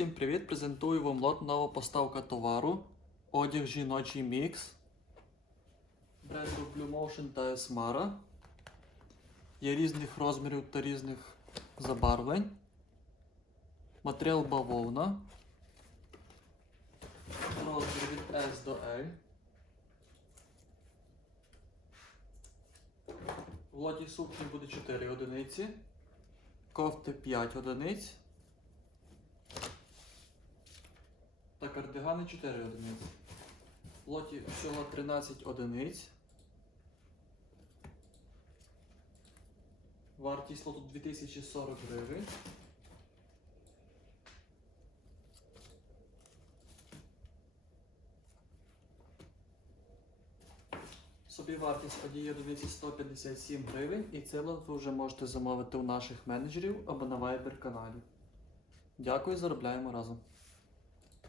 Всім привіт! Презентую вам лот нова поставка товару. Одяг жіночий мікс. Бренду Blue Motion та Esmara. Є різних розмірів та різних забарвлень. Матеріал бавовна. Розмір від S до L. В лоті сукні буде 4 одиниці. Кофти 5 одиниць. Та кардигани 4 одиниці. В лоті всього 13 одиниць. Вартість лоту 2040 гривень. Собівартість однієї одиниці 157 гривень і це лот ви вже можете замовити у наших менеджерів або на Viber каналі. Дякую, заробляємо разом.